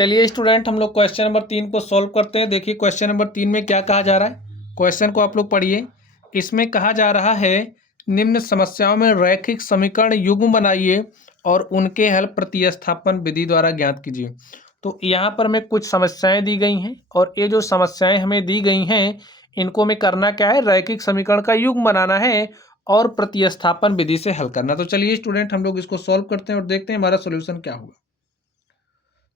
चलिए स्टूडेंट, हम लोग क्वेश्चन नंबर 3 को सॉल्व करते हैं। देखिए क्वेश्चन नंबर 3 में क्या कहा जा रहा है, क्वेश्चन को आप लोग पढ़िए। इसमें कहा जा रहा है निम्न समस्याओं में रैखिक समीकरण युग्म बनाइए और उनके हल प्रतिस्थापन विधि द्वारा ज्ञात कीजिए। तो यहाँ पर हमें कुछ समस्याएं दी गई हैं और ये जो समस्याएं हमें दी गई हैं इनको हमें करना क्या है, रैखिक समीकरण का युग्म बनाना है और प्रतिस्थापन विधि से हल करना। तो चलिए स्टूडेंट, हम लोग इसको सॉल्व करते हैं और देखते हैं हमारा सोल्यूशन क्या होगा।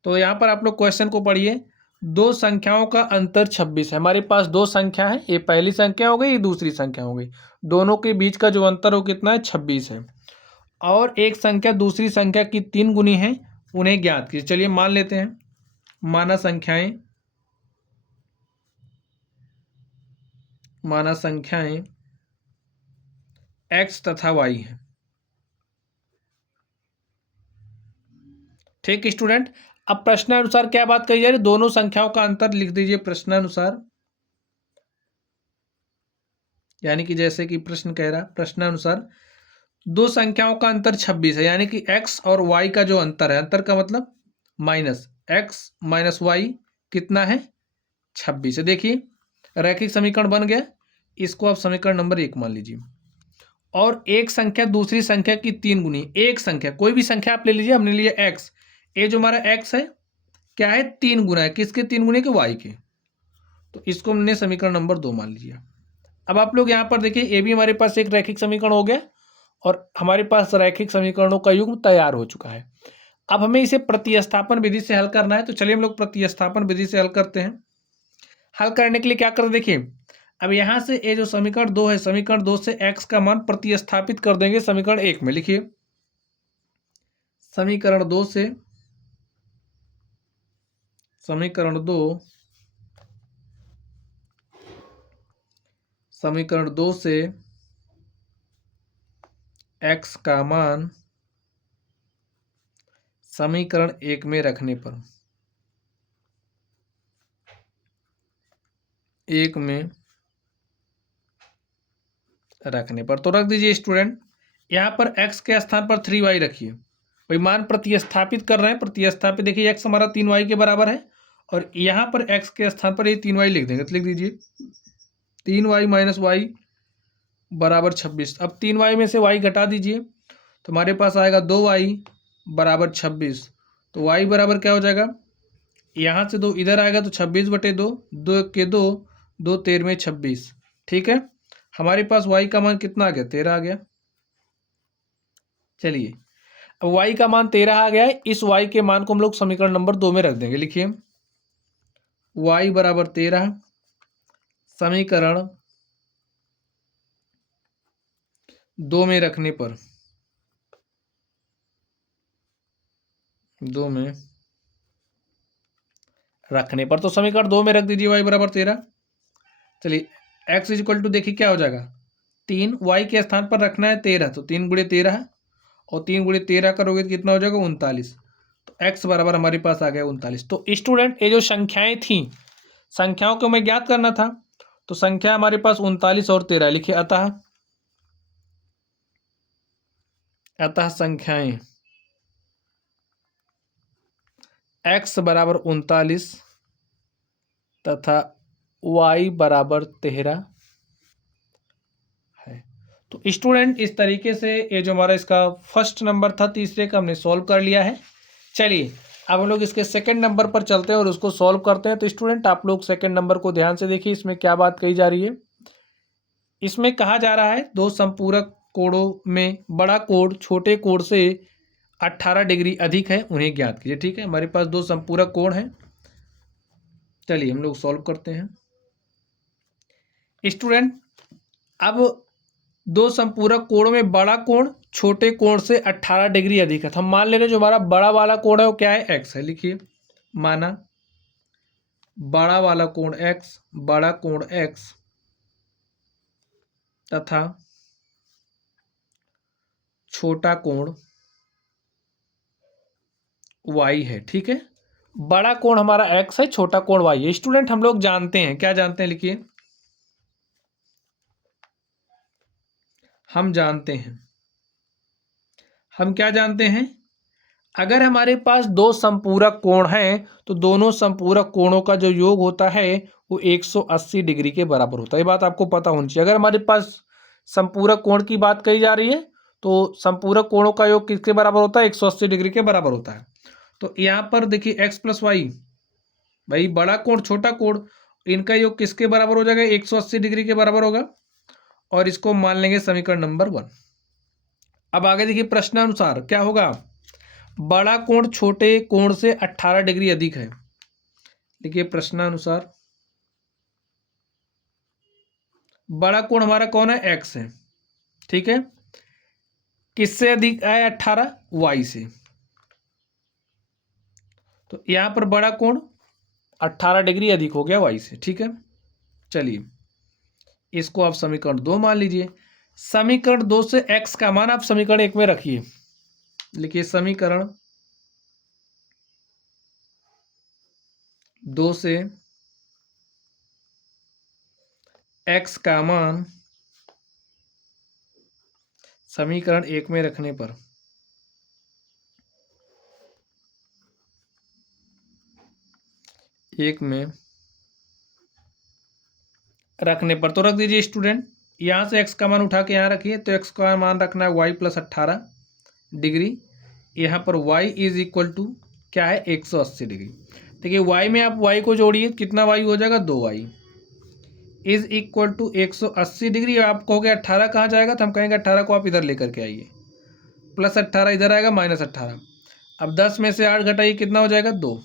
तो यहाँ पर आप लोग क्वेश्चन को पढ़िए। दो संख्याओं का अंतर 26 है। हमारे पास दो संख्या है, ये पहली संख्या हो गई, ये दूसरी संख्या हो गई। दोनों के बीच का जो अंतर हो कितना है, 26 है। और एक संख्या दूसरी संख्या की 3 गुनी है, उन्हें ज्ञात कीजिए। चलिए मान लेते हैं, माना संख्याएं x तथा y है। ठीक स्टूडेंट, अब प्रश्नानुसार क्या बात कही जा रही है, दोनों संख्याओं का अंतर लिख दीजिए प्रश्नानुसार। यानी कि जैसे कि प्रश्न कह रहा, प्रश्नानुसार दो संख्याओं का अंतर 26 है, यानी कि x और y का जो अंतर है, अंतर का मतलब माइनस x माइनस वाई कितना है, 26 है। देखिए रैखिक समीकरण बन गया, इसको आप समीकरण नंबर 1 मान लीजिए। और एक संख्या दूसरी संख्या की 3 गुनी, एक संख्या कोई भी संख्या आप ले लीजिए, हमने लिया x, ये जो हमारा x है क्या है, 3 गुना है, किसके 3 गुने के, y के। तो इसको हमने समीकरण नंबर 2 मान लीजिए। अब आप लोग यहाँ पर देखिए, ये भी हमारे पास एक रैखिक समीकरण हो गया और हमारे पास रैखिक समीकरणों का युग्म तैयार हो चुका है। अब हमें इसे प्रतिस्थापन विधि से हल करना है। तो चलिए हम लोग प्रतिस्थापन विधि से हल करते हैं। हल करने के लिए क्या करें, देखिए अब यहाँ से ये जो समीकरण 2 है, समीकरण 2 से x का मान प्रतिस्थापित कर देंगे समीकरण 1 में। लिखिए समीकरण 2 से, समीकरण 2 से x का मान समीकरण 1 में रखने पर, 1 में रखने पर तो रख दीजिए स्टूडेंट। यहाँ पर x के स्थान पर 3y रखिए। भाई मान प्रतिस्थापित कर रहे हैं, प्रतिस्थापित देखिए x हमारा 3y के बराबर है और यहाँ पर x के स्थान पर ये 3y लिख देंगे। तो लिख दीजिए 3y माइनस वाई बराबर 26। अब 3y में से y घटा दीजिए तो हमारे पास आएगा 2y बराबर 26। तो y बराबर क्या हो जाएगा, यहाँ से 2 इधर आएगा तो 26/2, 2 के 2, 2 13 26। ठीक है, हमारे पास y का मान कितना आ गया, 13 आ गया। चलिए अब y का मान 13 आ गया है, इस y के मान को हम लोग समीकरण नंबर 2 में रख देंगे। लिखिए y बराबर 13, समीकरण 2 में रखने पर, 2 में रखने पर तो समीकरण 2 में रख दीजिए y बराबर 13। चलिए x इक्वल टू देखिए क्या हो जाएगा, 3, y के स्थान पर रखना है 13, तो 3 गुणे 13 और 3 गुणे 13 करोगे तो कितना हो जाएगा, 39। तो x बराबर हमारे पास आ गया 39। तो स्टूडेंट ये जो संख्याएं थी, संख्याओं को हमें ज्ञात करना था, तो संख्या हमारे पास 39 और 13। लिखिए अतः संख्याएं x बराबर 39 तथा y बराबर 13 है। तो स्टूडेंट इस तरीके से ये जो हमारा इसका फर्स्ट नंबर था तीसरे का, हमने सॉल्व कर लिया है। चलिए अब हम लोग इसके सेकंड नंबर पर चलते हैं और उसको सॉल्व करते हैं। तो स्टूडेंट आप लोग सेकंड नंबर को ध्यान से देखिए, इसमें क्या बात कही जा रही है। इसमें कहा जा रहा है दो संपूरक कोणों में बड़ा कोण छोटे कोण से 18 डिग्री अधिक है, उन्हें ज्ञात कीजिए। ठीक है, हमारे पास दो संपूरक कोण हैं। चलिए हम लोग सॉल्व करते हैं। स्टूडेंट अब दो संपूरक कोणों में बड़ा कोण छोटे कोण से 18 डिग्री अधिक है, तो हम मान ले रहे हैं जो हमारा बड़ा वाला कोण है वो क्या है, x है। लिखिए माना बड़ा वाला कोण x, बड़ा कोण x तथा छोटा कोण y है। ठीक है, बड़ा कोण हमारा x है, छोटा कोण y है। स्टूडेंट हम लोग जानते हैं, क्या जानते हैं, लिखिए हम जानते हैं, हम क्या जानते हैं, अगर हमारे पास दो संपूरक कोण हैं तो दोनों संपूरक कोणों का जो योग होता है वो 180 डिग्री के बराबर होता है। ये बात आपको पता होनी चाहिए। अगर हमारे पास संपूरक कोण की बात कही जा रही है तो संपूरक कोणों का योग किसके बराबर होता है? 180 डिग्री के बराबर होता है। तो यहाँ पर देखिए एक्स प्लस वाई, भाई बड़ा कोण छोटा कोण, इनका योग किसके बराबर हो जाएगा? 180 डिग्री के बराबर होगा। और इसको मान लेंगे समीकरण नंबर 1। अब आगे देखिए प्रश्नानुसार क्या होगा? बड़ा कोण छोटे कोण से 18 डिग्री अधिक है। देखिए प्रश्नानुसार बड़ा कोण हमारा कौन है? एक्स है, ठीक है। किससे अधिक है? 18 वाई से। तो यहां पर बड़ा कोण 18 डिग्री अधिक हो गया वाई से, ठीक है। चलिए इसको आप समीकरण 2 मान लीजिए। समीकरण 2 से एक्स का मान आप समीकरण 1 में रखिए। लिखिए समीकरण 2 से एक्स का मान समीकरण 1 में रखने पर तो रख दीजिए स्टूडेंट। यहां से एक्स का मान उठा के यहां रखिए, तो एक्स का मान रखना है वाई प्लस 18 डिग्री। यहाँ पर y इज इक्वल टू क्या है? 180 डिग्री। देखिए y में आप y को जोड़िए, कितना y हो जाएगा? 2y is equal to 180 degree. आप कहोगे 18 कहाँ जाएगा? तो हम कहेंगे 18 को आप इधर लेकर के आइए, प्लस 18 इधर आएगा, माइनस 18। अब 10 में से 8 घटाइए, कितना हो जाएगा? 2।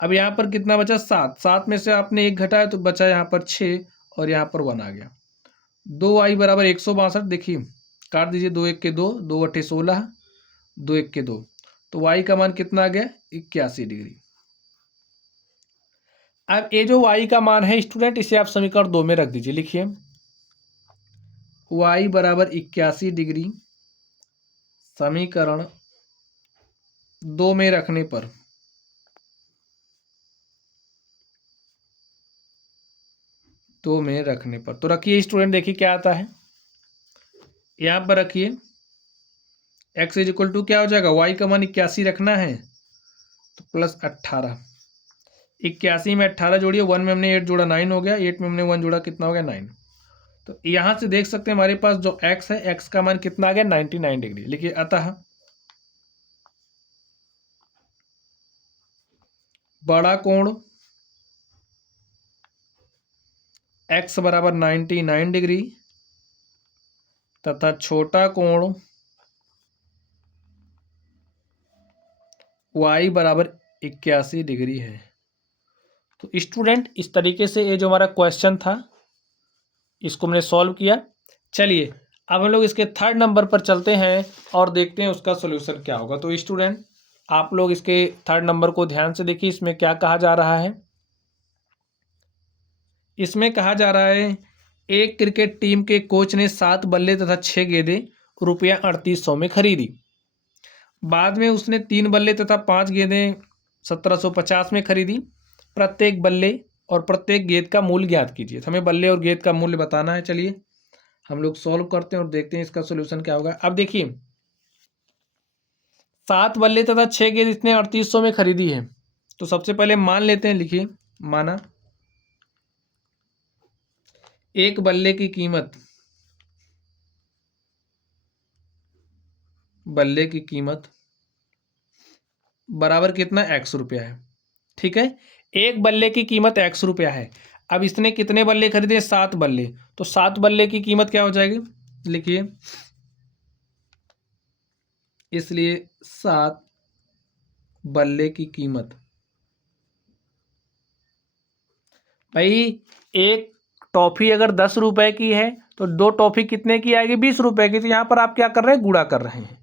अब यहाँ पर कितना बचा? 7। 7 में से आपने 1 घटाया तो बचा यहाँ पर 6 और यहाँ पर 1 आ गया। 2y बराबर 162। देखिए काट दीजिए, 2 1 के 2, 2 अट्ठे 16, 2 1 के 2, तो y का मान कितना आ गया? 81 डिग्री। अब ये जो y का मान है स्टूडेंट, इसे आप समीकरण 2 में रख दीजिए। लिखिए y बराबर 81 डिग्री समीकरण 2 में रखने पर तो रखिए स्टूडेंट। देखिए क्या आता है, यहां पर रखिए x इज इक्वल टू क्या हो जाएगा? y का मान 81 रखना है तो प्लस 18। 81 में 18 जोड़िए, 1 में हमने 8 जोड़ा 9 हो गया, 8 में हमने 1 जोड़ा कितना हो गया? 9। तो यहां से देख सकते हैं हमारे पास जो x है, x का मान कितना आ गया? 99 डिग्री। लिखिए अतः बड़ा कोण x बराबर 99 डिग्री तथा छोटा कोण y बराबर 81 डिग्री है। तो स्टूडेंट इस तरीके से ये जो हमारा क्वेश्चन था इसको हमने सॉल्व किया। चलिए अब हम लोग इसके 3rd नंबर पर चलते हैं और देखते हैं उसका सोल्यूशन क्या होगा। तो स्टूडेंट आप लोग इसके 3rd नंबर को ध्यान से देखिए, इसमें क्या कहा जा रहा है। इसमें कहा जा रहा है एक क्रिकेट टीम के कोच ने 7 बल्ले तथा 6 गेंदें रुपया 3800 में खरीदी। बाद में उसने 3 बल्ले तथा 5 गेंदें 1750 में खरीदी। प्रत्येक बल्ले और प्रत्येक गेंद का मूल्य ज्ञात कीजिए। तो हमें बल्ले और गेंद का मूल्य बताना है। चलिए हम लोग सॉल्व करते हैं और देखते हैं इसका सोल्यूशन क्या होगा। अब देखिए 7 बल्ले तथा 6 गेंद इसने 3800 में खरीदी है। तो सबसे पहले मान लेते हैं। लिखिए माना एक बल्ले की कीमत बराबर कितना? x रुपया है, ठीक है। एक बल्ले की कीमत x रुपया है। अब इसने कितने बल्ले खरीदे? 7 बल्ले। तो 7 बल्ले की कीमत क्या हो जाएगी? लिखिए इसलिए 7 बल्ले की कीमत, भाई एक टॉफी अगर 10 रुपए की है तो 2 टॉफी कितने की आएगी? 20 रुपए की। तो यहाँ पर आप क्या कर रहे हैं? गुणा कर रहे हैं।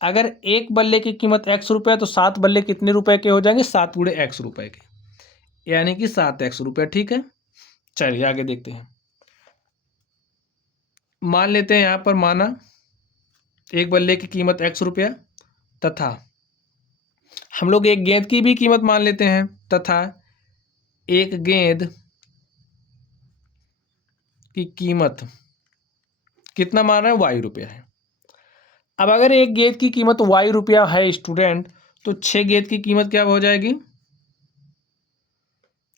अगर एक बल्ले की कीमत x रुपये है तो 7 बल्ले कितने रुपए के हो जाएंगे? 7 गुणे x रुपए के, यानी कि 7x रुपये, ठीक है। चलिए आगे देखते हैं। मान लेते हैं यहाँ पर माना एक बल्ले की कीमत x रुपया तथा हम लोग एक गेंद की भी कीमत मान लेते हैं तथा एक गेंद की कीमत कितना मान रहे हैं? y रुपया है। अब अगर एक गेंद की कीमत वाई रुपया है स्टूडेंट, तो 6 गेंद की कीमत क्या हो जाएगी,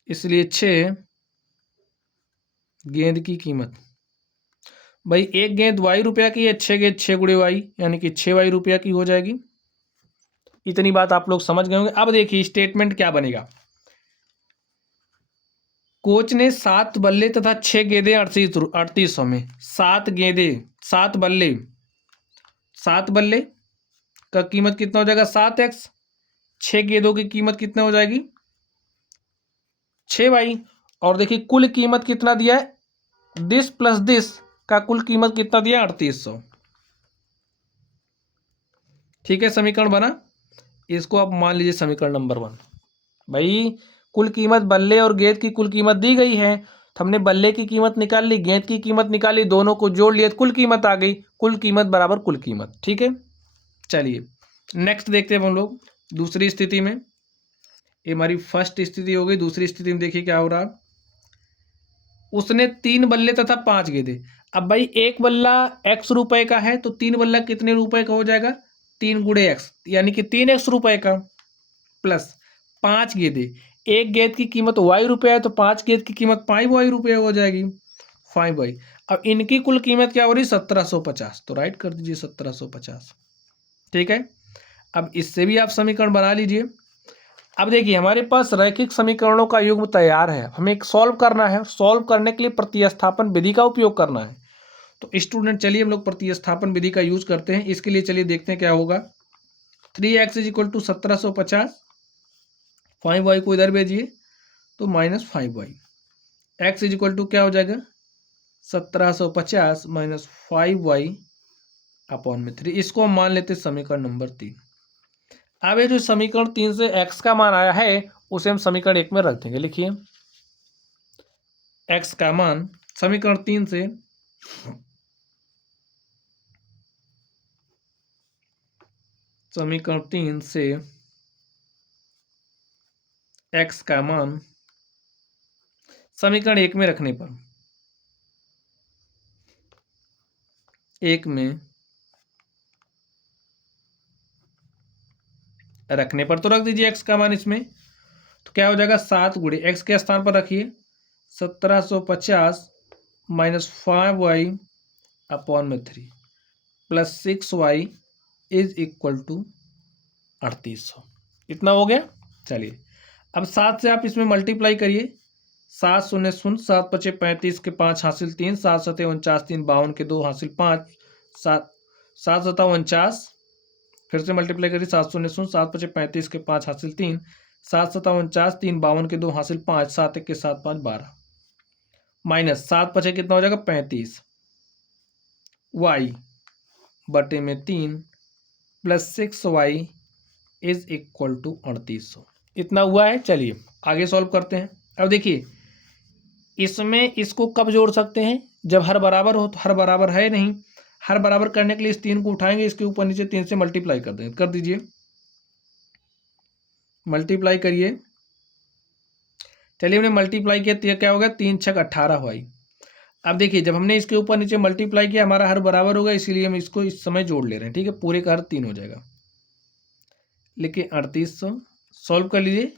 इसलिए 6 गेंद की कीमत, भाई एक गेंद वाई रुपया की है, 6 गेंद 6 गुणे वाई, यानी कि 6 वाई रुपया की हो जाएगी। इतनी बात आप लोग समझ गए होंगे। अब देखिए स्टेटमेंट क्या बनेगा। कोच ने 7 बल्ले तथा 6 गेंदें 3800 में, 7 गेंदें 7 बल्ले, 7 बल्ले का कीमत कितना हो जाएगा 7x, 6 गेंदों की कीमत कितना हो जाएगी 6y, और देखिए कुल कीमत कितना दिया है दिस प्लस दिस का कुल कीमत कितना दिया 3800। ठीक है, समीकरण बना। इसको आप मान लीजिए समीकरण नंबर 1। भाई कुल कीमत बल्ले और गेंद की कुल कीमत दी गई है, तो हमने बल्ले की कीमत निकाल ली, गेंद की कीमत निकाली, दोनों को जोड़ लिया, कुल कीमत आ गई, कुल कीमत बराबर कुल कीमत। ठीक है, चलिए नेक्स्ट देखते हैं हम लोग दूसरी स्थिति में। ये हमारी फर्स्ट स्थिति हो गई। दूसरी स्थिति में देखिए क्या हो रहा। उसने 3 बल्ले तथा 5 गेंदें। अब भाई एक बल्ला x रुपए का है, तो 3 बल्ला कितने रुपए का हो जाएगा 3 गुणे x, यानी कि 3x रुपए का, प्लस 5 गेंदें, एक गेंद की कीमत y रुपया है, तो 5 गेंद की कीमत 5y रुपया हो जाएगी 5y। अब इनकी कुल कीमत क्या हो रही 1750, तो राइट कर दीजिए 1750। ठीक है, अब इससे भी आप समीकरण बना लीजिए। अब देखिए हमारे पास रैखिक समीकरणों का युग्म तैयार है, हमें एक सॉल्व करना है। सॉल्व करने के लिए प्रतिस्थापन विधि का उपयोग करना है। तो स्टूडेंट चलिए हम लोग प्रतिस्थापन विधि का यूज करते हैं। इसके लिए चलिए देखते हैं क्या होगा। 3x इक्वल टू 1750, 5y को इधर भेजिए तो minus 5y, x equal to क्या हो जाएगा 1750 माइनस 5y अपॉन में 3। इसको हम मान लेते हैं समीकरण नंबर 3। अब ये जो समीकरण 3 से x का मान आया है, उसे हम समीकरण 1 में रख देंगे। लिखिए x का मान समीकरण 3 से x का मान समीकरण 1 में रखने पर, 1 में रखने पर तो रख दीजिए x का मान इसमें, तो क्या हो जाएगा 7 गुणे x के स्थान पर रखिए 1750 माइनस 5y अपॉन में 3 plus 6y is equal to 3800। इतना हो गया। चलिए अब 7 से आप इसमें मल्टीप्लाई करिए। 7 शून्य शून्य, 7 पचे 35 के 5 हासिल 3, 7 सते 49, 3 52 के 2 हासिल 5, 7 सता 49, फिर से मल्टीप्लाई करिए। 7 शून्य शून्य, 7 पचे 35 के 5 हासिल 3, 7 सता 49, 3 52 के 2 हासिल 5, 7 1 के 7 5 12, माइनस 7 पचे कितना हो जाएगा 35 y बटे में 3 plus 6y is equal to 3800। इतना हुआ है। चलिए आगे सॉल्व करते हैं। अब देखिए इसमें इसको कब जोड़ सकते हैं, जब हर बराबर हो। तो हर बराबर है नहीं, हर बराबर करने के लिए इस 3 को उठाएंगे, इसके ऊपर नीचे 3 से मल्टीप्लाई कर देंगे। कर दीजिए, मल्टीप्लाई करिए। चलिए हमने मल्टीप्लाई किया तो क्या होगा 3 छक 18 y। अब देखिए जब हमने इसके ऊपर नीचे मल्टीप्लाई किया हमारा हर बराबर होगा, इसीलिए हम इसको इस समय जोड़ ले रहे हैं। ठीक है, पूरे का हर 3 हो जाएगा। लिखिए 3800, सॉल्व कर लीजिए।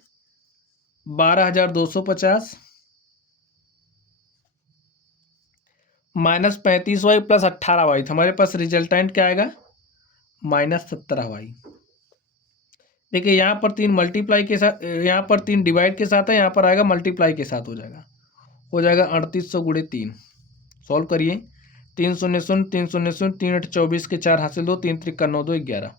12250 माइनस 35y प्लस 18y, हमारे पास रिजल्टेंट क्या आएगा माइनस 17y। देखिए यहाँ पर 3 मल्टीप्लाई के साथ, यहाँ पर 3 डिवाइड के साथ है, यहाँ पर आएगा मल्टीप्लाई के साथ, हो जाएगा 3800 गुणे 3। सॉल्व करिए। 3 शून्य शून्य, 3 शून्य शून्य, 3 8 24 के 4 हासिल 2, 3 3 9 2 11।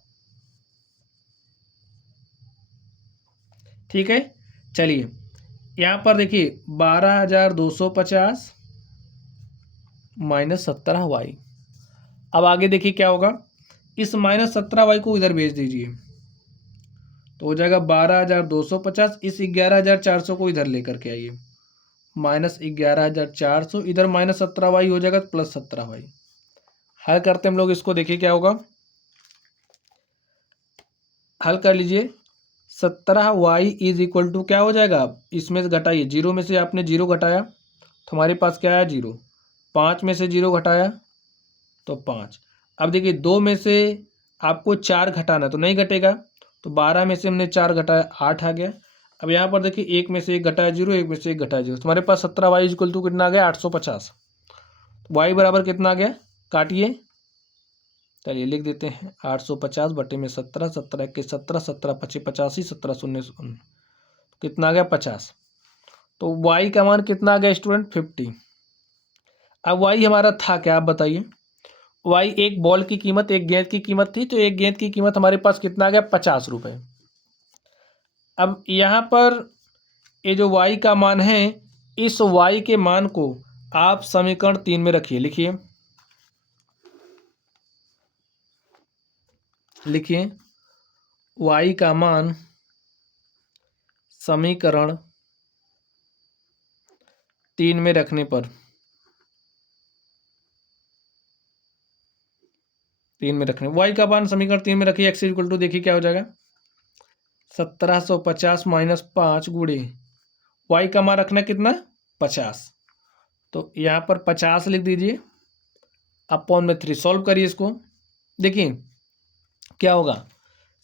ठीक है, चलिए यहाँ पर देखिए 12250 माइनस 17y। अब आगे देखिए क्या होगा, इस माइनस 17y को इधर भेज दीजिए तो हो जाएगा 12250। इस 11400 को इधर लेकर के आइए, माइनस 11400, इधर माइनस 17y हो जाएगा प्लस 17y। हल करते हम लोग इसको, देखिए क्या होगा। हल कर लीजिए। 17y इज इक्वल टू क्या हो जाएगा, इसमें से घटाइए, 0 में से आपने 0 घटाया तो हमारे पास क्या आया 0, 5 में से 0 घटाया तो 5। अब देखिए 2 में से आपको 4 घटाना तो नहीं घटेगा, तो 12 में से हमने 4 घटाया 8 आ गया। अब यहाँ पर देखिए 1 में से 1 घटाया 0, 1 में से 1 घटाया 0, तुम्हारे पास 17y इक्वल टू कितना आ गया 850। y बराबर कितना आ गया, काटिए, चलिए लिख देते हैं 850 बटे में 17, 17 के 17, 17 पचे 85, 17 शून्य शून्य, कितना आ गया 50। तो y का मान कितना आ गया स्टूडेंट 50। अब y हमारा था क्या आप बताइए, y एक बॉल की कीमत, एक गेंद की कीमत थी, तो एक गेंद की कीमत हमारे पास कितना आ गया 50 रुपये। अब यहाँ पर ये जो y का मान है, इस y के मान को आप समीकरण 3 में रखिए, लिखिए लिखिए y का मान समीकरण 3 में रखने पर, 3 में रखने y का मान समीकरण 3 में रखिए, x इक्वल टू देखिए क्या हो जाएगा 1750 माइनस 5 गुणे y का मान रखना कितना 50, तो यहाँ पर 50 लिख दीजिए, अपॉन में 3 सॉल्व करिए इसको, देखिए क्या होगा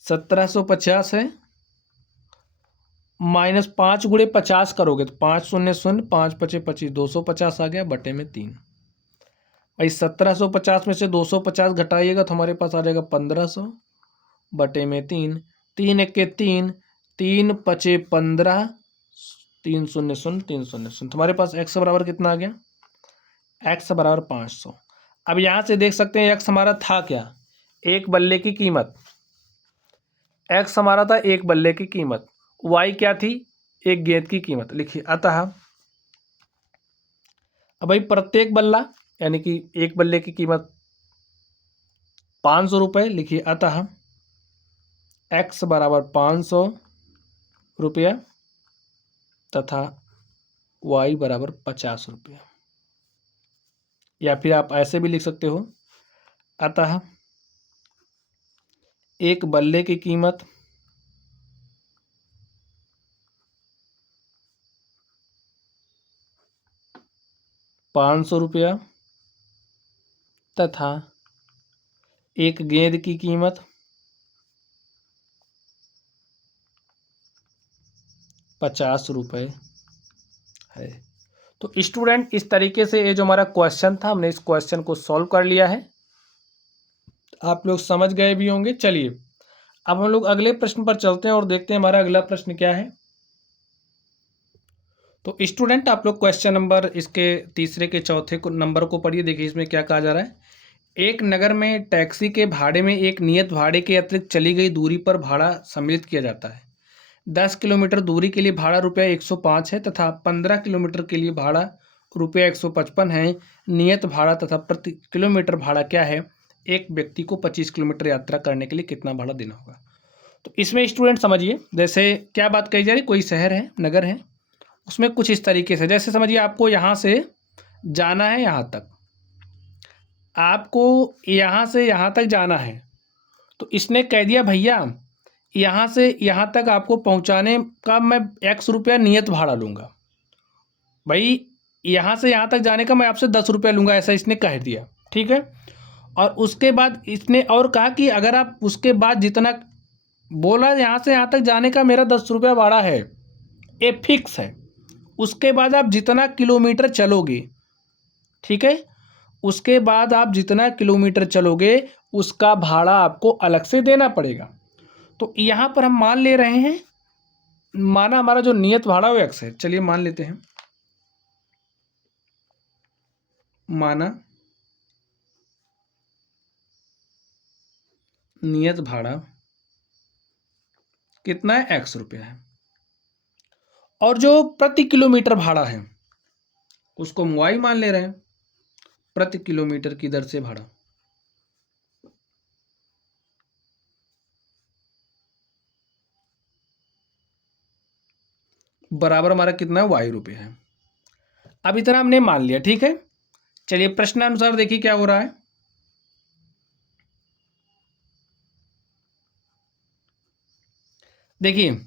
1750 है माइनस 5 गुणे 50 करोगे तो 5 शून्य शून्य, 5 पचे 25, 250 आ गया बटे में 3। भाई 1750 में से 250 घटाइएगा तो हमारे पास आ जाएगा 1500 बटे में 3, 3 एक के 3, 3 पचे 15, 3 शून्य शून्य, 3 शून्य शून्य, तुम्हारे पास x बराबर कितना आ गया, x बराबर 500। अब यहाँ से देख सकते हैं x हमारा था क्या, एक बल्ले की कीमत, x हमारा था एक बल्ले की कीमत, y क्या थी एक गेंद की कीमत, लिखिए अतः अब भाई प्रत्येक बल्ला यानी कि एक बल्ले की कीमत 500 रुपये, लिखिए अतः x बराबर 500 रुपया तथा y बराबर 50 रुपया, या फिर आप ऐसे भी लिख सकते हो अतः एक बल्ले की कीमत 500 रुपया तथा एक गेंद की कीमत 50 रुपये है। तो स्टूडेंट इस तरीके से ये जो हमारा क्वेश्चन था, हमने इस क्वेश्चन को सॉल्व कर लिया है, आप लोग समझ गए भी होंगे। चलिए अब हम लोग अगले प्रश्न पर चलते हैं और देखते हैं हमारा अगला प्रश्न क्या है। तो स्टूडेंट आप लोग क्वेश्चन नंबर इसके तीसरे के चौथे नंबर को पढ़िए, देखिए इसमें क्या कहा जा रहा है। एक नगर में टैक्सी के भाड़े में एक नियत भाड़े के अतिरिक्त चली गई दूरी पर भाड़ा सम्मिलित किया जाता है। 10 किलोमीटर दूरी के लिए भाड़ा रुपया 105 है तथा 15 किलोमीटर के लिए भाड़ा रुपया 155 है। नियत भाड़ा तथा प्रति किलोमीटर भाड़ा क्या है। एक व्यक्ति को 25 किलोमीटर यात्रा करने के लिए कितना भाड़ा देना होगा। तो इसमें स्टूडेंट समझिए, जैसे क्या बात कही जा रही, कोई शहर है, नगर है, उसमें कुछ इस तरीके से, जैसे समझिए आपको यहाँ से जाना है, यहाँ तक आपको यहाँ से यहाँ तक जाना है, तो इसने कह दिया भैया यहाँ से यहाँ तक आपको पहुँचाने का मैं x रुपया नियत भाड़ा लूँगा, भाई यहाँ से यहाँ तक जाने का मैं आपसे 10 रुपया लूँगा, ऐसा इसने कह दिया, ठीक है। और उसके बाद इसने और कहा कि अगर आप उसके बाद जितना बोला यहाँ से यहाँ तक जाने का मेरा 10 रुपया भाड़ा है, ये फिक्स है, उसके बाद आप जितना किलोमीटर चलोगे, ठीक है, उसके बाद आप जितना किलोमीटर चलोगे उसका भाड़ा आपको अलग से देना पड़ेगा। तो यहाँ पर हम मान ले रहे हैं, माना हमारा जो नियत भाड़ा वो x है, चलिए मान लेते हैं, माना नियत भाड़ा कितना है x रुपया है, और जो प्रति किलोमीटर भाड़ा है उसको हम y मान ले रहे हैं, प्रति किलोमीटर की दर से भाड़ा, बराबर हमारा कितना है y रुपये है। अब इतना हमने मान लिया, ठीक है। चलिए प्रश्नानुसार देखिए क्या हो रहा है। देखिए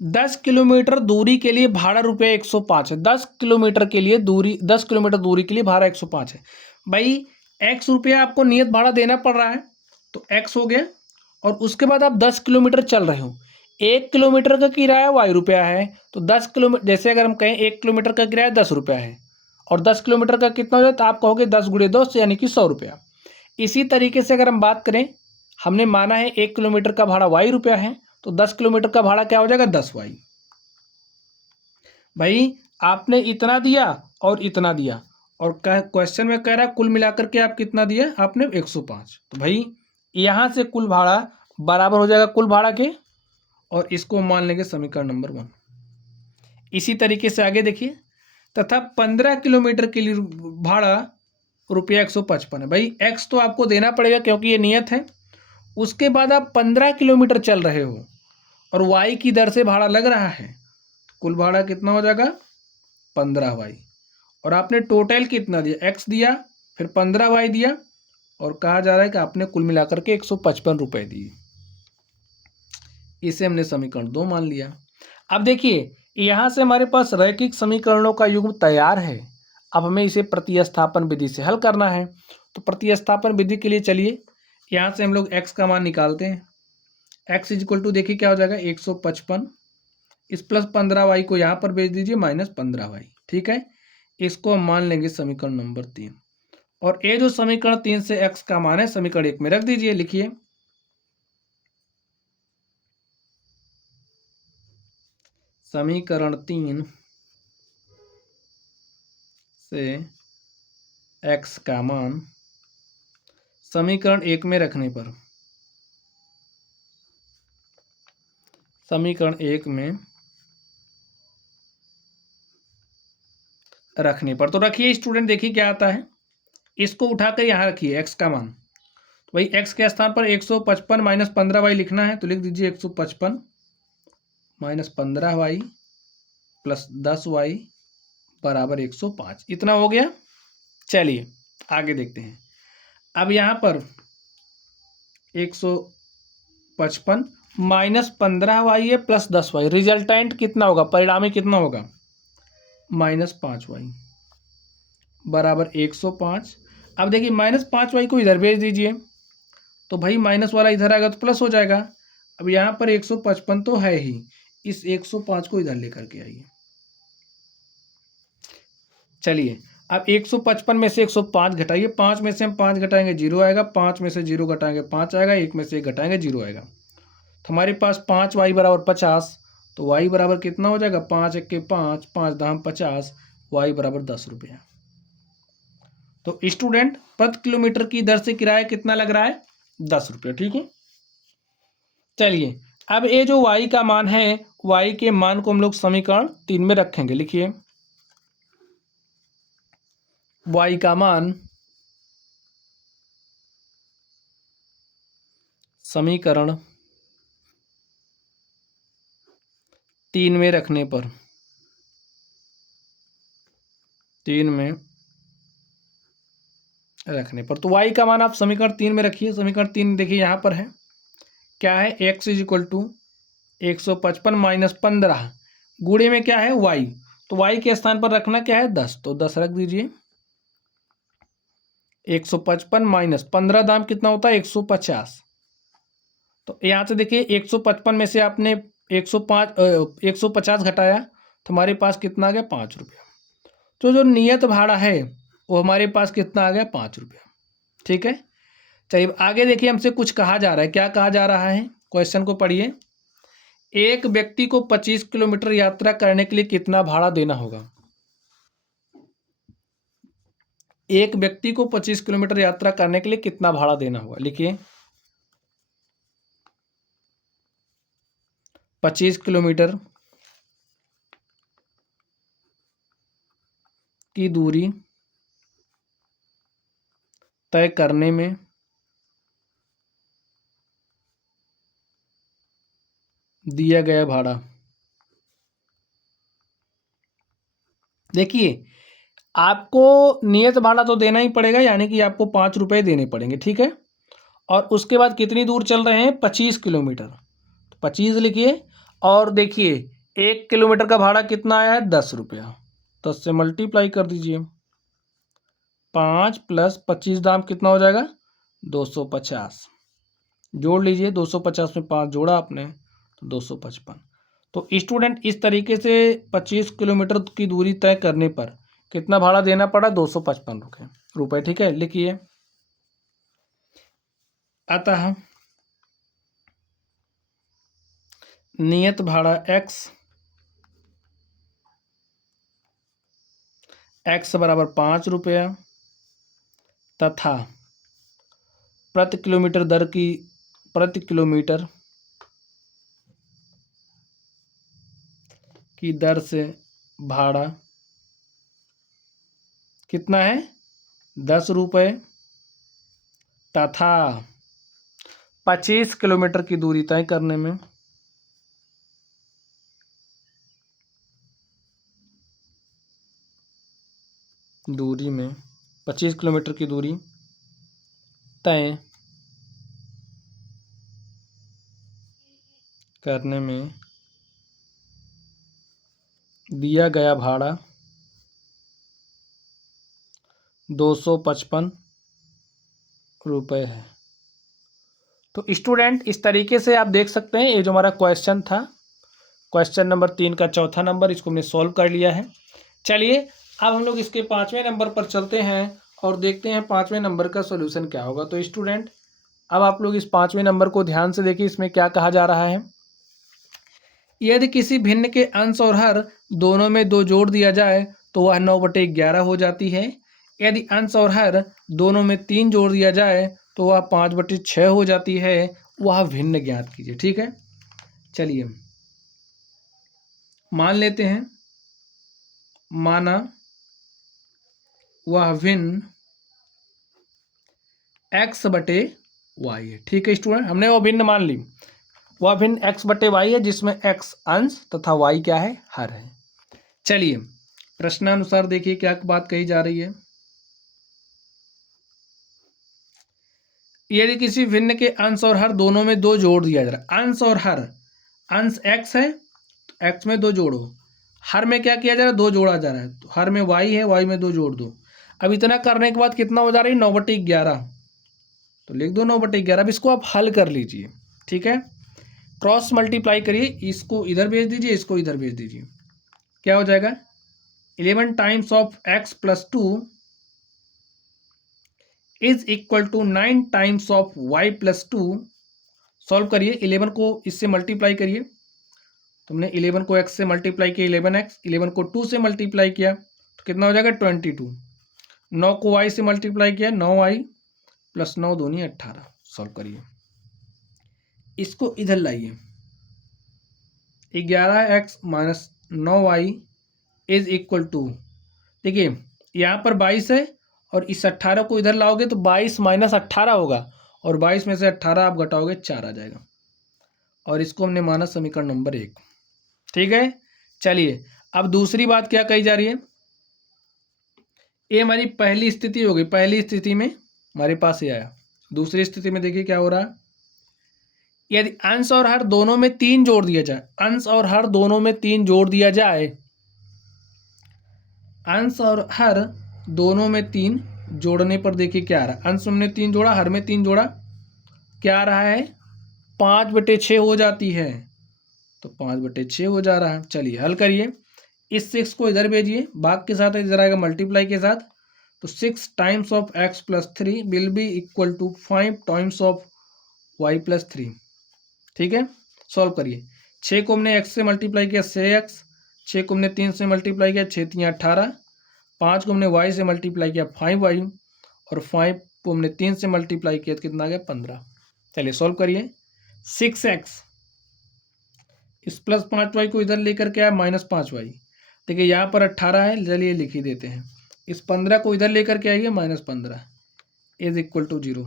10 किलोमीटर दूरी के लिए भाड़ा रुपया 105 है, 10 किलोमीटर के लिए दूरी, 10 किलोमीटर दूरी के लिए भाड़ा 105 है। भाई x रुपया आपको नियत भाड़ा देना पड़ रहा है, तो x हो गया और उसके बाद आप 10 किलोमीटर चल रहे हो, 1 किलोमीटर का किराया ₹y है, तो 10 किलोमीटर, जैसे अगर हम कहें 1 किलोमीटर का किराया ₹10 है और 10 किलोमीटर का कितना हो जाए, तो आप कहोगे 10 × 2 यानी कि ₹100। इसी तरीके से अगर हम बात करें, हमने माना है 1 किलोमीटर का भाड़ा ₹y है, तो 10 किलोमीटर का भाड़ा क्या हो जाएगा, 10y। भाई आपने इतना दिया और इतना दिया, और क्वेश्चन में कह रहा है कुल मिलाकर के आप कितना दिया, आपने 105। तो भाई यहाँ से कुल भाड़ा बराबर हो जाएगा कुल भाड़ा के, और इसको मान लेंगे समीकरण नंबर 1। इसी तरीके से आगे देखिए, तथा 15 किलोमीटर के लिए भाड़ा ₹155 है। भाई x तो आपको देना पड़ेगा क्योंकि ये नियत है। उसके बाद आप 15 किलोमीटर चल रहे हो और y की दर से भाड़ा लग रहा है, कुल भाड़ा कितना हो जाएगा, 15y। और आपने टोटल कितना दिया, x दिया, फिर 15y दिया, और कहा जा रहा है कि आपने कुल मिलाकर के ₹155 दिए। इसे हमने समीकरण 2 मान लिया। अब देखिए यहाँ से हमारे पास रैखिक समीकरणों का युग्म तैयार है। अब हमें इसे प्रतिस्थापन विधि से हल करना है। तो प्रतिस्थापन विधि के लिए चलिए यहाँ से हम लोग x का मान निकालते हैं। x इक्वल टू देखिए क्या हो जाएगा, 155, इस प्लस 15y को यहाँ पर भेज दीजिए माइनस 15y। ठीक है, इसको हम मान लेंगे समीकरण नंबर 3। और ये जो समीकरण 3 से x का मान है समीकरण 1 में रख दीजिए। लिखिए समीकरण 3 से x का मान समीकरण 1 में रखने पर, समीकरण 1 में रखने पर, तो रखिए स्टूडेंट, देखिए क्या आता है। इसको उठाकर यहाँ रखिए x का मान। तो भाई x के स्थान पर 155 माइनस 15y लिखना है, तो लिख दीजिए 155 माइनस 15y प्लस 10y बराबर 105। इतना हो गया। चलिए आगे देखते हैं। अब यहाँ पर 155 माइनस 15y है प्लस 10y, रिजल्टेंट कितना होगा, परिणामी कितना होगा, -5y बराबर 105। अब देखिए -5y को इधर भेज दीजिए, तो भाई माइनस वाला इधर आएगा तो प्लस हो जाएगा। अब यहाँ पर 155 तो है ही, इस 105 को इधर लेकर के आइए। चलिए अब 155 में से 105 घटाइए, 5 में से हम 5 घटाएंगे 0 आएगा, 5 में से 0 घटाएंगे 5 आएगा, 1 में से 1 घटाएंगे 0 आएगा। तो हमारे पास 5y बराबर 50, तो y बराबर कितना हो जाएगा, 5 × 1 = 5, 5 × 10 = 50, y बराबर 10 रुपया। तो स्टूडेंट प्रति किलोमीटर की दर से किराया कितना लग रहा है, 10 रुपये। ठीक है, चलिए अब ये जो y का मान है, y के मान को हम लोग समीकरण 3 में रखेंगे। लिखिए y का मान समीकरण 3 में रखने पर, 3 में रखने पर, तो y का मान आप समीकरण 3 में रखिए। समीकरण 3 देखिए यहाँ पर है, क्या है, x इक्वल टू 155 माइनस 15 गुणे में क्या है y, तो y के स्थान पर रखना क्या है, 10, तो 10 रख दीजिए। 155 माइनस 15 दाम कितना होता है, 150। तो यहाँ से देखिए 155 में से आपने 150 घटाया, तो हमारे पास कितना आ गया, 5 रुपया। तो जो नियत भाड़ा है वो हमारे पास कितना आ गया, 5 रुपया। ठीक है, चलिए आगे देखिए, हमसे कुछ कहा जा रहा है। क्या कहा जा रहा है, क्वेश्चन को पढ़िए। एक व्यक्ति को 25 किलोमीटर यात्रा करने के लिए कितना भाड़ा देना होगा। एक व्यक्ति को 25 किलोमीटर यात्रा करने के लिए कितना भाड़ा देना होगा। लिखिए 25 किलोमीटर की दूरी तय करने में दिया गया भाड़ा। देखिए आपको नियत भाड़ा तो देना ही पड़ेगा, यानी कि आपको 5 रुपये देने पड़ेंगे। ठीक है, और उसके बाद कितनी दूर चल रहे हैं, 25 किलोमीटर, तो 25 लिखिए। और देखिए 1 किलोमीटर का भाड़ा कितना आया है, 10 रुपया, 10 से मल्टीप्लाई कर दीजिए। 5 + 25 दाम कितना हो जाएगा, 250। जोड़ लीजिए, 250 में 5 जोड़ा आपने तो 255। तो स्टूडेंट इस तरीके से 25 किलोमीटर की दूरी तय करने पर कितना भाड़ा देना पड़ा? 255 रुपये। ठीक है, लिखिए। अतः नियत भाड़ा x बराबर 5 रुपया तथा प्रति किलोमीटर की दर से भाड़ा कितना है? 10 रुपये तथा 25 किलोमीटर की दूरी तय करने में दूरी में 25 किलोमीटर की दूरी तय करने में दिया गया भाड़ा 255 रुपये है। तो स्टूडेंट इस तरीके से आप देख सकते हैं, ये जो हमारा क्वेश्चन था, क्वेश्चन नंबर 3 का चौथा नंबर, इसको हमने सॉल्व कर लिया है। चलिए अब हम लोग इसके 5वें नंबर पर चलते हैं और देखते हैं 5वें नंबर का सॉल्यूशन क्या होगा। तो स्टूडेंट अब आप लोग इस 5वें नंबर को ध्यान से देखिए, इसमें क्या कहा जा रहा है। यदि किसी भिन्न के अंश और हर दोनों में 2 जोड़ दिया जाए तो वह 9/11 हो जाती है। यदि अंश और हर दोनों में 3 जोड़ दिया जाए तो वह 5/6 हो जाती है। वह भिन्न ज्ञात कीजिए। ठीक है, चलिए मान लेते हैं, माना वह भिन्न x/y है। ठीक है स्टूडेंट, हमने वो भिन्न मान ली, वह भिन्न x/y है जिसमें x अंश तथा y क्या है? हर है। चलिए प्रश्नानुसार देखिए क्या बात कही जा रही है। यदि किसी भिन्न के अंश और हर दोनों में 2 जोड़ दिया जा रहा है, अंश और हर, अंश x है तो x में 2 जोड़ो, हर में क्या किया जा रहा है? 2 जोड़ा जा रहा है, तो हर में y है, y में 2 जोड़ दो। अब इतना करने के बाद कितना हो जा रही है? 9/11। तो लिख दो 9/11। अब इसको आप हल कर लीजिए। ठीक है, क्रॉस मल्टीप्लाई करिए, इसको इधर भेज दीजिए, इसको इधर भेज दीजिए। क्या हो जाएगा? 11 times of x plus 2 is equal to 9 times of y plus 2। Solve करिए, 11 को इससे मल्टीप्लाई करिए। तुमने 11 को x से मल्टीप्लाई किया 11x, 11 को 2 से मल्टीप्लाई किया तो कितना हो जाएगा? 22। 9 को y से मल्टीप्लाई किया 9y प्लस 9 दूनी 18। सॉल्व करिए, इसको इधर लाइए। 11x minus 9y is equal to, देखिए यहाँ पर 22 है और इस 18 को इधर लाओगे तो 22 माइनस 18 होगा और 22 में से 18 आप घटाओगे 4 आ जाएगा और इसको हमने माना समीकरण नंबर 1। ठीक है, चलिए अब दूसरी बात क्या कही जा रही है। ये हमारी पहली स्थिति हो गई, पहली स्थिति में हमारे पास ये आया। दूसरी स्थिति में देखिए क्या हो रहा है। यदि अंश और हर दोनों में 3 जोड़ दिया जाए, अंश और हर दोनों में 3 जोड़ दिया जाए, अंश और हर दोनों में 3 जोड़ने पर देखिए क्या आ रहा है। अंश में 3 जोड़ा, हर में 3 जोड़ा, क्या आ रहा है? 5/6 हो जाती है, तो 5/6 हो जा रहा है। चलिए हल करिए, इस 6 को इधर भेजिए, भाग के साथ इधर आएगा मल्टीप्लाई के साथ, तो 6 times of x plus 3 will be equal to 5 times of y plus 3। ठीक है, सॉल्व करिए। 6 को हमने x से मल्टीप्लाई किया 6x, 6 को हमने 3 से मल्टीप्लाई किया 6 3 18, 5 को हमने y से मल्टीप्लाई किया 5y और 5 को हमने 3 से मल्टीप्लाई किया तो कितना आ गया? 15। चलिए सॉल्व करिए। 6x इस प्लस 5y को इधर लेकर के आया माइनस 5y। देखिए यहाँ पर 18 है, चलिए लिख ही देते हैं। इस 15 को इधर लेकर के आइए minus 15 is equal to 0।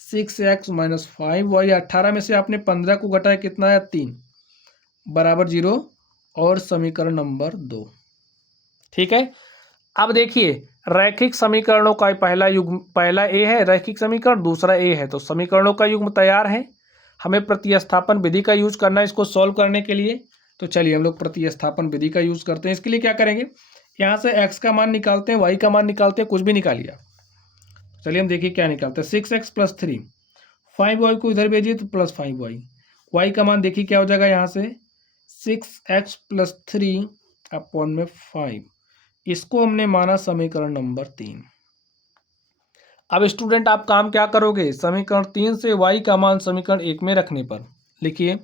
6x minus 5y, 18 में से आपने 15 को घटाया कितना आया? 3 बराबर 0 और समीकरण नंबर 2। ठीक है, अब देखिए रैखिक समीकरणों का पहला युग्म, पहला ए है रैखिक समीकरण, दूसरा ए है, तो समीकरणों का युग्म तैयार है। हमें प्रतिस्थापन विधि का यूज करना है इसको सॉल्व करने के लिए। तो चलिए हम लोग प्रतिस्थापन विधि का यूज करते हैं। इसके लिए क्या करेंगे, यहाँ से x का मान निकालते हैं, y का मान निकालते हैं, कुछ भी निकालिए। चलिए हम देखिए क्या निकालते हैं। 6x प्लस 3, 5y को इधर भेजिए तो प्लस 5y। y का मान देखिए क्या हो जाएगा यहाँ से 6x प्लस 3/5। इसको हमने माना समीकरण नंबर 3। अब स्टूडेंट आप काम क्या करोगे, समीकरण 3 से y का मान समीकरण 1 में रखने पर लिखिए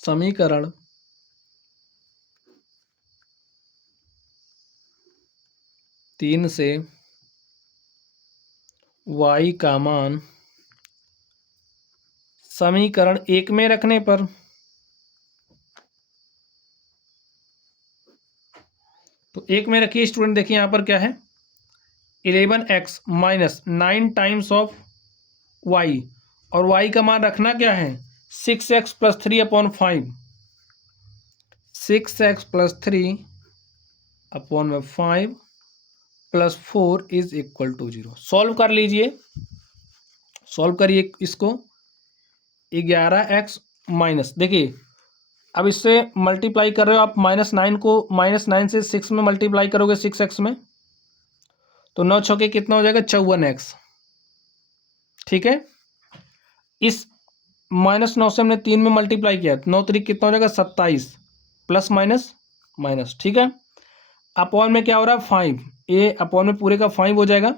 समीकरण 3 से y का मान समीकरण 1 में रखने पर तो 1 में रखिए स्टूडेंट। देखिए यहाँ पर क्या है 11x minus 9 times of y और y का मान रखना क्या है 6x plus 3/5। 6x plus 3/5 plus 4 is equal to 0। Solve कर लीजिए, सॉल्व करिए इसको। 11x माइनस, देखिए अब इससे मल्टीप्लाई कर रहे हो आप -9 को -9 से 6 में मल्टीप्लाई करोगे 6x में तो 9 छक्के कितना हो जाएगा 54x। ठीक है, इस -9 से हमने 3 में मल्टीप्लाई किया 9 3 कितना हो जाएगा 27 प्लस माइनस माइनस। ठीक है, अपॉन में क्या हो रहा है 5, ए अपॉन में पूरे का 5 हो जाएगा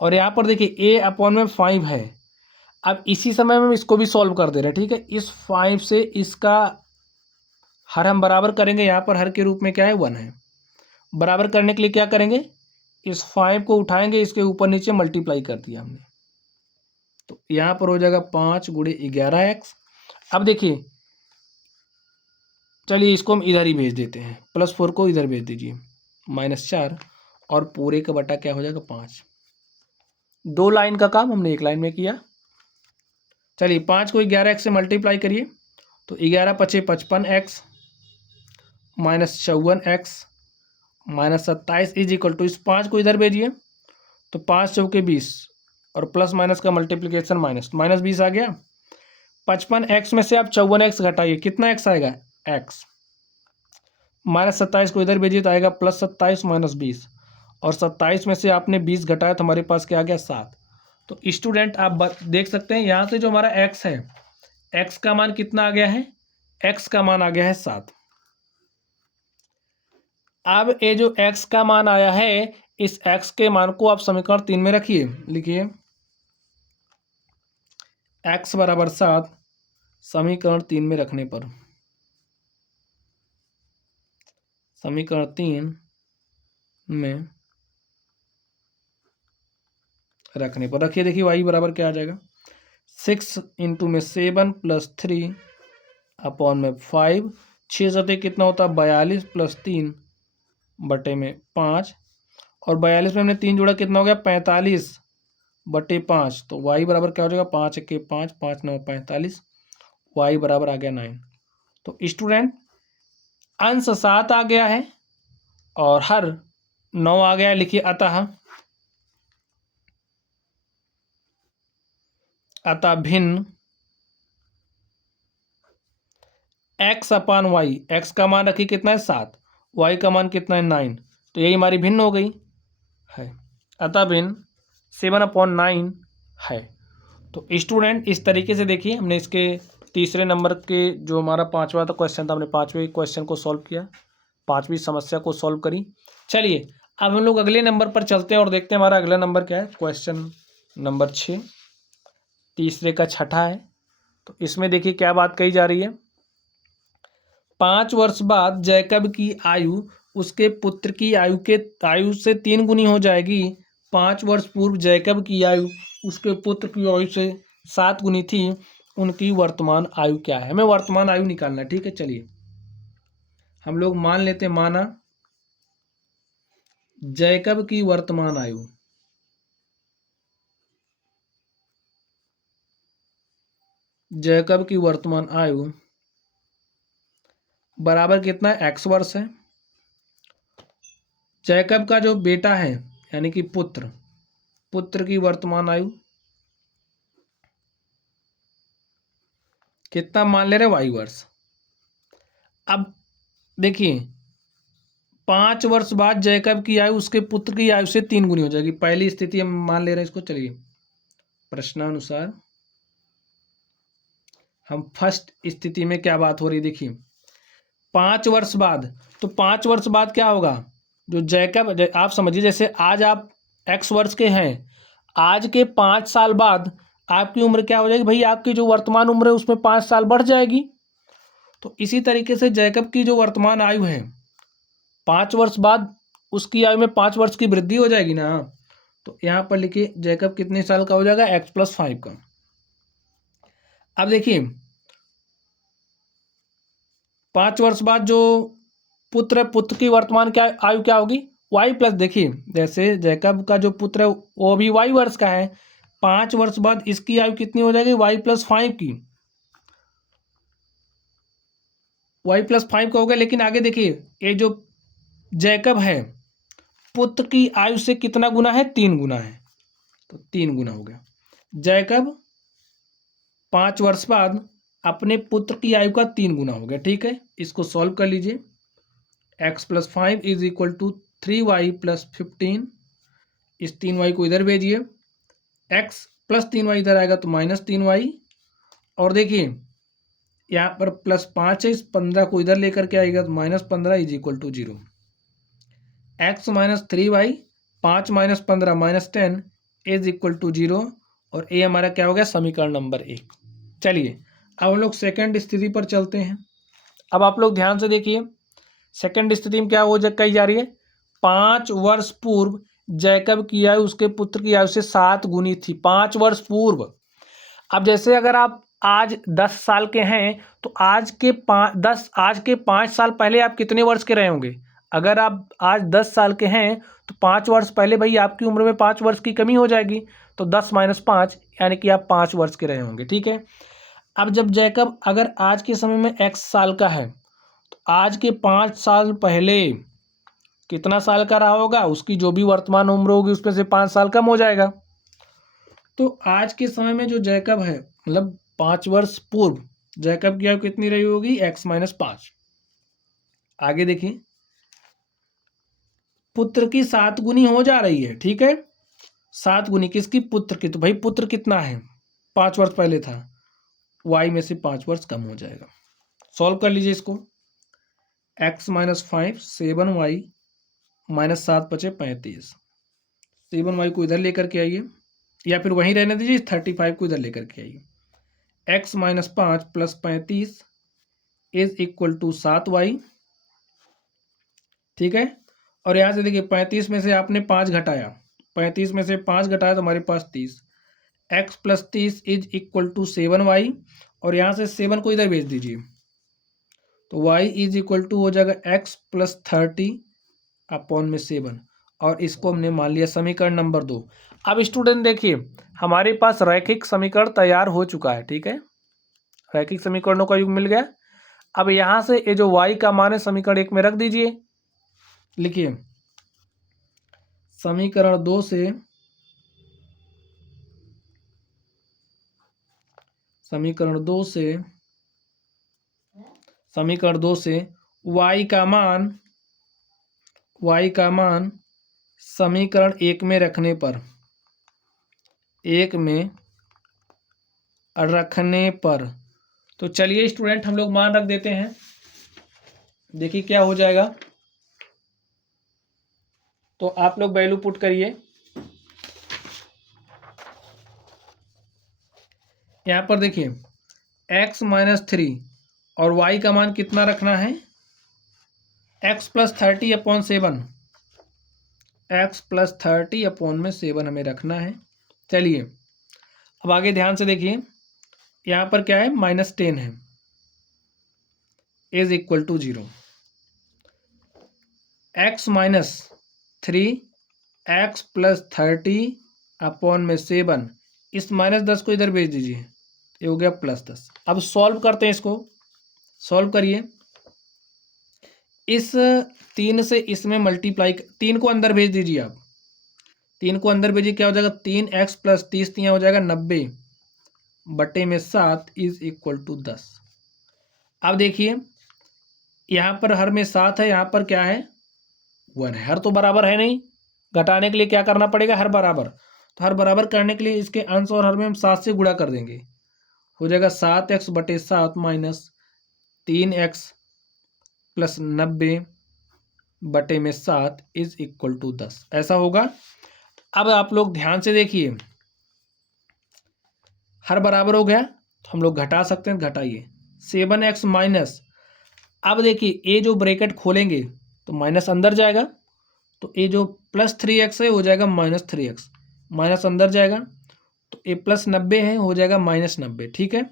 और यहाँ पर देखिए ए अपॉन में 5 है। अब इसी समय में इसको भी सॉल्व कर दे रहे हैं। ठीक है, इस 5 से इसका हर हम बराबर करेंगे, यहाँ पर हर के रूप में क्या है 1 है। बराबर करने के लिए क्या करेंगे, इस 5 को उठाएंगे, इसके ऊपर नीचे मल्टीप्लाई कर दिया हमने तो यहाँ पर हो जाएगा 5 गुणे 11x। अब देखिए चलिए इसको हम इधर ही भेज देते हैं, +4 को इधर भेज दीजिए -4 और पूरे का बटा क्या हो जाएगा 5। 2 लाइन का काम हमने 1 लाइन में किया। चलिए 5 को 11x से मल्टीप्लाई करिए तो 11 × 5 = 55x -54x -27 is equal to, इस 5 को इधर भेजिए तो 5 चौके 20 और प्लस माइनस का मल्टीप्लिकेशन माइनस 20 आ गया। 55x में से आप 54x घटाइए, कितना x आएगा x। -27 को इधर भेजिए तो आएगा +27 -20 और 27 में से आपने 20 घटाया तो हमारे पास क्या आ गया 7। तो स्टूडेंट आप देख सकते हैं यहाँ से जो हमारा x है, x का मान कितना आ गया है, x का मान आ गया है 7। अब ये जो x का मान आया है, इस x के मान को आप समीकरण 3 में रखिए। लिखिए x बराबर 7 समीकरण 3 में रखने पर, समीकरण 3 में रखने पर रखिए। देखिए y बराबर क्या आ जाएगा 6 इंटू में 7 + 3 अपॉन में 5। 6 सते कितना होता है 42 + 3 बटे में 5 और 42 में हमने 3 जोड़ा कितना हो गया 45 बटे 5। तो y बराबर क्या हो जाएगा 5 × 5 5 9 45, y बराबर आ गया 9। तो स्टूडेंट अंश 7 आ गया है और हर 9 आ गया है। लिखिए अतः भिन्न x/y, x का मान रखिए कितना है 7, y का मान कितना है 9, तो यही हमारी भिन्न हो गई है। अतः भिन्न 7/9 है। तो स्टूडेंट इस तरीके से देखिए हमने इसके तीसरे नंबर के जो हमारा 5वां था क्वेश्चन था, हमने 5वें क्वेश्चन को सॉल्व किया, 5वीं समस्या को सॉल्व करी। चलिए अब हम लोग अगले नंबर पर चलते हैं और देखते हैं हमारा अगला नंबर क्या है। क्वेश्चन नंबर 6 तीसरे का छठा है। तो इसमें देखिए क्या बात कही जा रही है, 5 वर्ष बाद जैकब की आयु उसके पुत्र की आयु से 3 गुनी हो जाएगी। 5 वर्ष पूर्व जैकब की आयु उसके पुत्र की आयु से 7 गुनी थी। उनकी वर्तमान आयु क्या है, हमें वर्तमान आयु निकालना है। ठीक है, चलिए हम लोग मान लेते हैं, माना जैकब की वर्तमान आयु, जैकब की वर्तमान आयु बराबर कितना है x वर्ष है। जैकब का जो बेटा है यानी कि पुत्र की वर्तमान आयु कितना मान ले रहे y वर्ष। अब देखिए 5 वर्ष बाद जैकब की आयु उसके पुत्र की आयु से 3 गुनी हो जाएगी। पहली स्थिति हम मान ले रहे हैं इसको। चलिए प्रश्नानुसार हम फर्स्ट स्थिति में क्या बात हो रही देखिए, 5 वर्ष बाद, तो 5 वर्ष बाद क्या होगा, जो जैकब, आप समझिए जैसे आज आप x वर्ष के हैं, आज के 5 साल बाद आपकी उम्र क्या हो जाएगी भाई, आपकी जो वर्तमान उम्र है उसमें 5 साल बढ़ जाएगी। तो इसी तरीके से जैकब की जो वर्तमान आयु है 5 वर्ष बाद उसकी आयु में 5 वर्ष की वृद्धि हो जाएगी ना। तो यहाँ पर लिखिए जैकब कितने साल का हो जाएगा, x+5 का। अब देखिए 5 वर्ष बाद जो पुत्र की वर्तमान क्या आयु क्या होगी, y+। देखिए जैसे जैकब का जो पुत्र है वो भी y वर्ष का है, 5 वर्ष बाद इसकी आयु कितनी हो जाएगी, y+5 की, y+5 का हो गया। लेकिन आगे देखिए ये जो जैकब है पुत्र की आयु से कितना गुना है, 3 गुना है, तो 3 गुना हो गया। जैकब 5 वर्ष बाद अपने पुत्र की आयु का 3 गुना हो गया। ठीक है, इसको सॉल्व कर लीजिए। x+5 is equal to 3y+15, इस 3y को इधर भेजिए, x+3y इधर आएगा तो -3y, और देखिए यहाँ पर +5 है, इस 15 को इधर लेकर के आएगा तो -15 is equal to 0। x-3y 5 - 15 -10 is equal to 0, और ये हमारा क्या हो गया, समीकरण नंबर 1। चलिए अब हम लोग सेकंड स्थिति पर चलते हैं। अब आप लोग ध्यान से देखिए सेकंड स्थिति में क्या हो कही जा रही है, 5 वर्ष पूर्व जैकब की आयु उसके पुत्र की आयु से 7 गुनी थी, 5 वर्ष पूर्व। अब जैसे अगर आप आज 10 साल के हैं तो आज के 5 साल पहले आप कितने वर्ष के रहे होंगे। अगर आप आज 10 साल के हैं तो 5 वर्ष पहले भाई आपकी उम्र में 5 वर्ष की कमी हो जाएगी, तो 10 - 5 यानी कि आप 5 वर्ष के रहे होंगे। ठीक है, अब जब जैकब अगर आज के समय में x साल का है तो आज के 5 साल पहले कितना साल का रहा होगा, उसकी जो भी वर्तमान उम्र होगी उसमें से 5 साल कम हो जाएगा। तो आज के समय में जो जैकब है मतलब 5 वर्ष पूर्व जैकब की आयु कितनी रही होगी, x-5। आगे देखिए पुत्र की 7 गुनी हो जा रही है। ठीक है, 7 गुनी किसकी, पुत्र की। तो भाई पुत्र कितना है, 5 वर्ष पहले था, y में से 5 वर्ष कम हो जाएगा। सॉल्व कर लीजिए इसको, x-5 7y -7 × 5 = 35, 7y को इधर लेकर के आइए, या फिर वहीं रहने दीजिए, 35 को इधर लेकर के आइए। x-5 + 35 is equal to 7y। ठीक है, और यहाँ से देखिए 35 में से आपने 5 घटाया, 35 में से 5 घटाया तो हमारे पास 30, x+30 is equal to 7y, और यहाँ से 7 को इधर भेज दीजिए तो y इज इक्वल टू हो जाएगा x+30 अपॉन में 7, और इसको हमने मान लिया समीकरण नंबर 2। अब स्टूडेंट देखिए हमारे पास रैखिक समीकरण तैयार हो चुका है। ठीक है, रैखिक समीकरणों का युग मिल गया। अब यहाँ से ये जो y का मान है समीकरण 1 में रख दीजिए। लिखिए समीकरण 2 से y का मान समीकरण 1 में रखने पर तो चलिए स्टूडेंट हम लोग मान रख देते हैं। देखिए क्या हो जाएगा, तो आप लोग वैल्यू पुट करिए। यहाँ पर देखिए x-3 और y का मान कितना रखना है, x+30 अपॉन 7, x+30 अपॉन में 7 हमें रखना है। चलिए अब आगे ध्यान से देखिए, यहाँ पर क्या है, -10 है, is equal to 0, x-3 x+30 upon में 7, इस -10 को इधर भेज दीजिए, ये हो गया +10। अब सॉल्व करते हैं, इसको सॉल्व करिए। इस 3 से इसमें मल्टीप्लाई, 3 को अंदर भेज दीजिए, आप 3 को अंदर भेजिए, क्या हो जाएगा, 3x+30 यहाँ हो जाएगा 90/7 इज इक्वल टू 10। अब देखिए यहाँ पर हर में 7 है, यहाँ पर क्या है 1 है। हर तो बराबर है नहीं, घटाने के लिए क्या करना पड़ेगा, हर बराबर। तो हर बराबर करने के लिए इसके अंश और हर में हम 7 से गुणा कर देंगे, हो जाएगा 7x बटे 7 माइनस 3x प्लस 90 बटे में 7 इज इक्वल टू 10, ऐसा होगा। अब आप लोग ध्यान से देखिए, हर बराबर हो गया तो हम लोग घटा सकते हैं, घटाइए 7x माइनस, अब देखिए ये जो ब्रैकेट खोलेंगे तो माइनस अंदर जाएगा, तो ये जो प्लस 3x है हो जाएगा माइनस 3x, माइनस अंदर जाएगा तो ये प्लस 90 है हो जाएगा माइनस 90, ठीक है,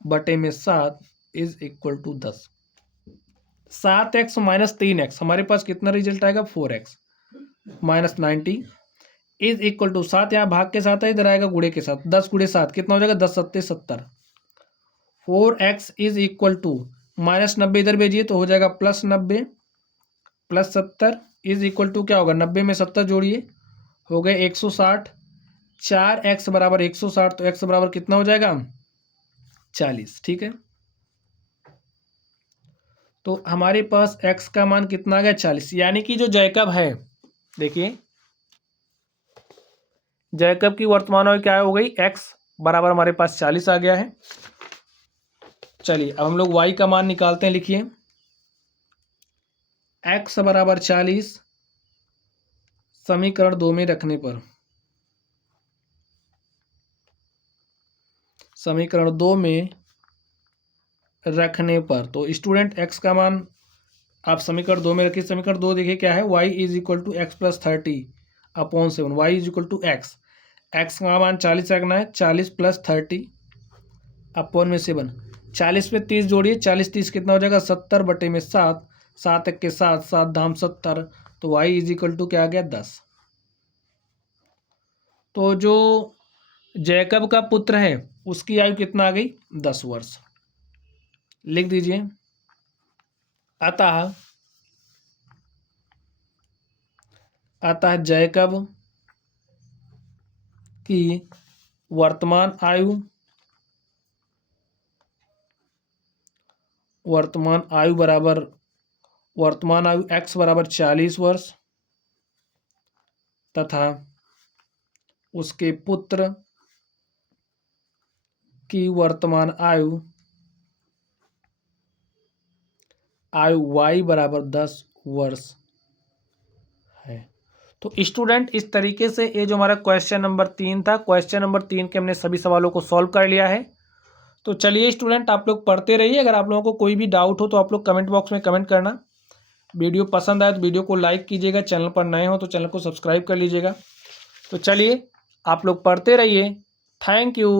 बटे में 7 is equal to 10। 7x minus 3x हमारे पास कितना रिजल्ट आएगा, 4x minus 90 is equal to 7 यहाँ भाग के साथ है, इधर आएगा गुणे के साथ, 10 गुणे 7 कितना हो जाएगा, 10 सत्ते 70। 4x is equal to minus 90 इधर भेजिए तो हो जाएगा plus 90 plus 70 is equal to क्या होगा, 90 में 70 जोड़िए हो गए 160, 4x बराबर 160, तो x बराबर कितना हो जाएगा, 40, ठीक है। तो हमारे पास x का मान कितना आ गया, 40, यानी कि जो जैकब है, देखिए जैकब की वर्तमान आयु क्या हो गई, x बराबर हमारे पास 40 आ गया है। चलिए अब हम लोग y का मान निकालते हैं, लिखिए x बराबर 40 समीकरण 2 में रखने पर, समीकरण 2 में रखने पर, तो स्टूडेंट x का मान आप समीकरण 2 में रखिए। समीकरण 2 देखिए क्या है, y is equal to X plus 30 upon 7, वाई is equal to X, X का मान 40 रखना है, 40 प्लस 30 अपॉन में 7, 40 में 30 जोड़िए, 40 30 कितना हो जाएगा, 70 बटे में 7, 7 एक के 7, 7 धाम 70, तो y इज इक्वल टू क्या आ गया, 10। तो जो जैकब का पुत्र है उसकी आयु कितना आ गई, 10 वर्ष, लिख दीजिए। अतः जैकब की वर्तमान आयु बराबर, वर्तमान आयु x बराबर 40 वर्ष तथा उसके पुत्र की वर्तमान आयु y बराबर 10 वर्ष है। तो स्टूडेंट इस तरीके से ये जो हमारा क्वेश्चन नंबर 3 था, क्वेश्चन नंबर 3 के हमने सभी सवालों को सॉल्व कर लिया है। तो चलिए स्टूडेंट आप लोग पढ़ते रहिए, अगर आप लोगों को कोई भी डाउट हो तो आप लोग कमेंट बॉक्स में कमेंट करना। वीडियो पसंद आए तो वीडियो को लाइक कीजिएगा, चैनल पर नए हो तो चैनल को सब्सक्राइब कर लीजिएगा। तो चलिए आप लोग पढ़ते रहिए, थैंक यू।